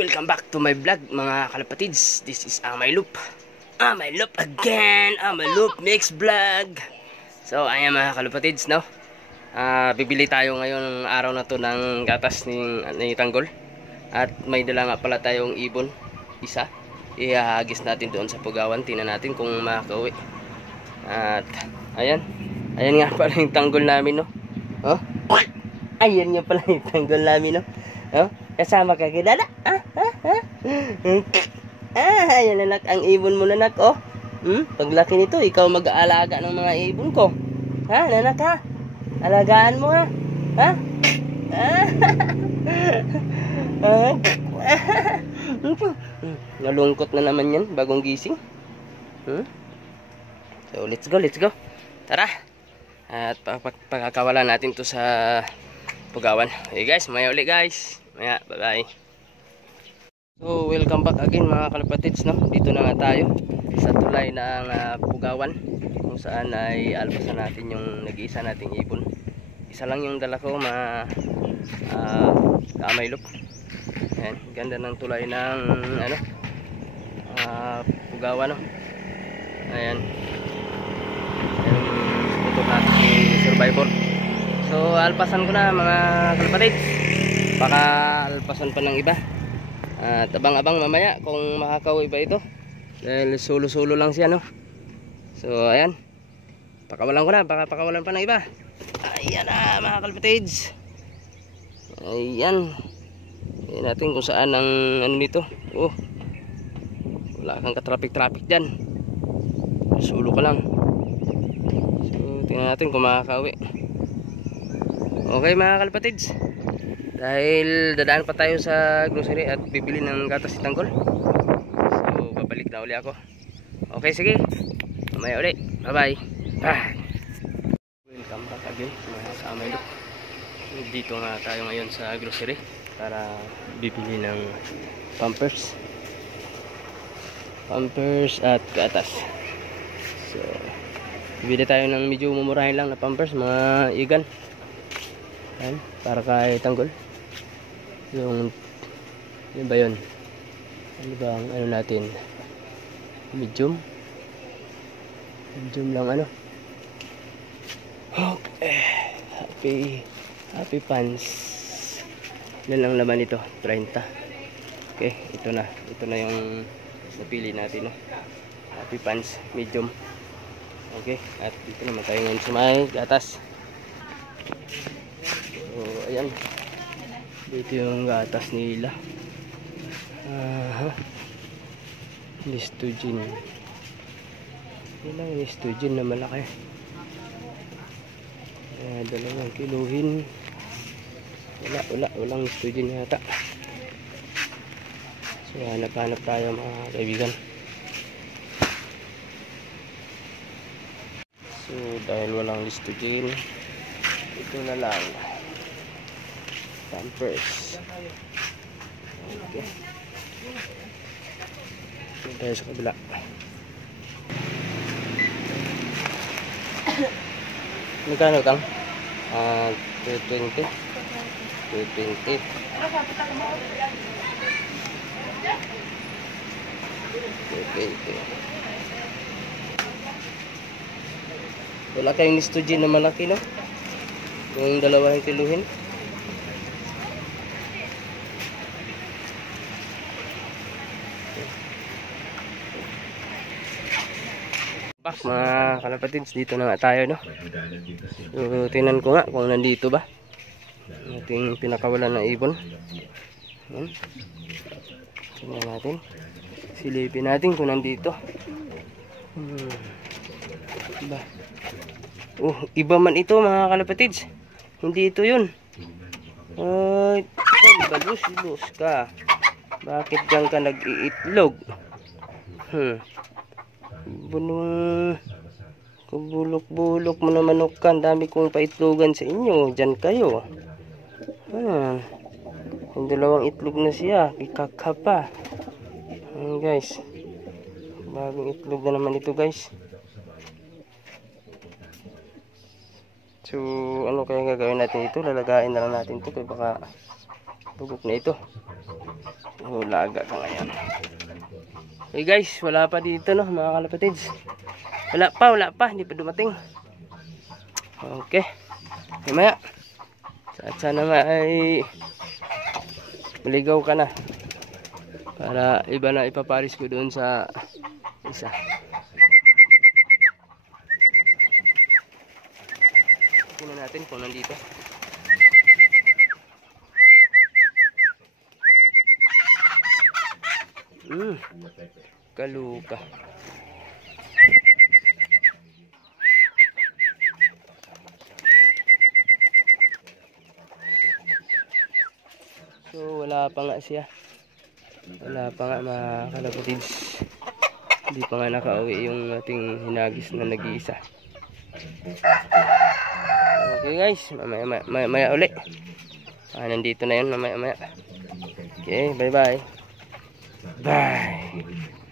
Welcome back to my vlog mga kalapatids. This is Amay Loop. Amay Loop again. Amay Loop mix vlog. So ayan mga kalapatids, no? Bibili tayo ngayon ng araw na to ng gatas ni Tanggol. At may dala nga pala tayong ibon, isa. Ihahagis natin doon sa Pugawan. Tingnan natin kung makakauwi. At ayan. Ayan nga pala yung Tanggol namin, no? Oh? Ayan nga pala yung Tanggol namin, no? Oh? Kasama ka kilala? Ayan anak, ang ibon mo nanak, oh. Paglaki nito, ikaw mag-aalaga ng mga ibon ko. Ha, nanak ha? Alagaan mo ha? Ha? Nalungkot na naman yan, bagong gising. So, let's go. Tara. At pagkakawalan natin to sa Pugawan. Okay guys, maya ulit guys. Maya, bye-bye. So, welcome back again mga kalapatids, no? Dito na nga tayo sa tulay ng Pugawan, kung saan ay alpasan natin yung nag-iisa nating ibon. Isa lang yung dala ko, Amay Loop. Ayan, ganda ng tulay ng Pugawan, no? Ayan. Tutok natin yung survivor. So, alpasan ko na mga kalapatids. Baka alpasan pa ng iba. At abang-abang mamaya kung makakauwi ba ito. Dahil solo-solo lang siya, no? So, ayan. Pakawalan ko na. Baka pakawalan pa ng iba. Ayan na, mga kalapatids. Ayan. Ayan natin kung saan ang nito. Oh. Wala kang ka-traffic dyan. Solo ka lang. So, tingnan natin kung makakauwi. Okay mga kalapatids. Dahil dadaan pa tayo sa grocery at bibili ng gatas si Tanggol. So babalik na uli ako. Okay, sige. Mamaya uli. Bye bye. Welcome back again sa Amay Loop. Dito nga tayo ngayon sa grocery para bibili ng pampers at gatas. So bibili tayo ng medyo mumurahin lang na pampers, mga igan. Ayan, para kay Tanggol. Yung ba yun? Ano ba ang ano natin? Medium lang ano. Okay. Happy pants. Yan ang laman nito, 30. Okay, ito na yung napili natin, no? Happy pants, medium. Okay, at dito naman tayo ngayon sa may gatas. So, ayan. Dito yung gatas nila. Listogen. Ilang listogen na malaki. Dalawang kiluhin. Walang listogen yata. So, hanap tayo mga kaibigan. So, dahil walang listogen, ito na lang. Pampers. Okay. So, tayo sa kabila. Magkano kang? 220. 220. Wala kayong listogen na malaki, no? Yung dalawang kiluhin. Mga kalapatids, dito na nga tayo, no? So, tingnan ko nga kung nandito ba ating pinakawalan ng ibon. Tingnan natin, silipin natin kung nandito. Iba man ito mga kalapatids, hindi ito yun. Ay, balus ka. Bakit dyan ka nag-iitlog? Kabulok-bulok mo na manok ka. Dami kong paitlogan sa inyo. Diyan kayo. Yung dalawang itlog na siya. Ikaka pa. Guys, bagong itlog na naman ito guys. So ano kaya gagawin natin ito? Lalagain na lang natin ito. Kaya baka bugok na ito. Hulaga ka ngayon. Okay guys, wala pa dito no mga kalapatids. Wala pa, hindi pa dumating. Okay. Himaya. At sana nga ay maligaw ka na. Para iba na ipaparis ko doon sa isa. Tingnan natin kung nandito. Kaluka. So wala pa nga siya. Wala pa nga mga kalapatids. Hindi pa nga nakauwi yung ating hinagis na nag-iisa. Okay guys, maya uli. Nandito na yun mamaya. Okay, bye bye. Bye.